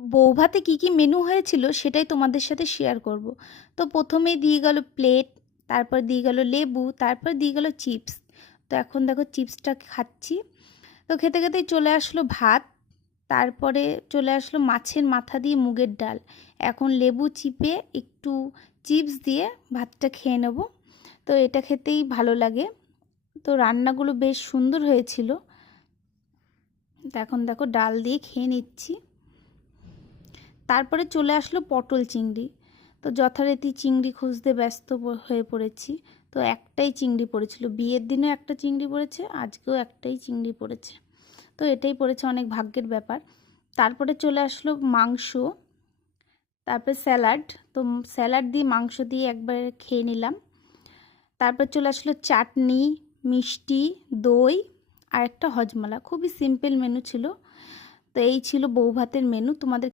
বৌভাতে কী কী menu হয়েছিল সেটাই তোমাদের সাথে শেয়ার করব। তো প্রথমেই দিয়ে গেল প্লেট, তারপর দিয়ে গেল লেবু, তারপর দিয়ে গেল চিপস। তো এখন দেখো চিপসটা খাচ্ছি। তো খেতে খেতেই চলে আসলো ভাত, তারপরে চলে আসলো মাছের মাথা দিয়ে মুগের ডাল। এখন লেবু চিপে একটু চিপস দিয়ে ভাতটা খেয়ে নেব। তো এটা খেতেই ভালো লাগে। তো রান্নাগুলো বেশ সুন্দর হয়েছিল। তো এখন দেখো ডাল দিয়ে খেয়ে নিচ্ছি। তারপরে চলে আসলো পটল চিংড়ি। তো যথারীতি চিংড়ি খুঁজতে ব্যস্ত হয়ে পড়েছি। তো একটাই চিংড়ি পড়েছিল, বিয়ের দিনেও একটা চিংড়ি পড়েছে, আজকেও একটাই চিংড়ি পড়েছে। তো এটাই পড়েছে, অনেক ভাগ্যের ব্যাপার। তারপরে চলে আসলো মাংস, তারপরে স্যালাড। তো স্যালাড দিয়ে মাংস দিয়ে একবারে খেয়ে নিলাম। তারপর চলে আসলো চাটনি, মিষ্টি, দই আর একটা হজমলা। খুবই সিম্পল মেনু ছিল। তো এই ছিল বৌভাতের মেনু। তোমাদের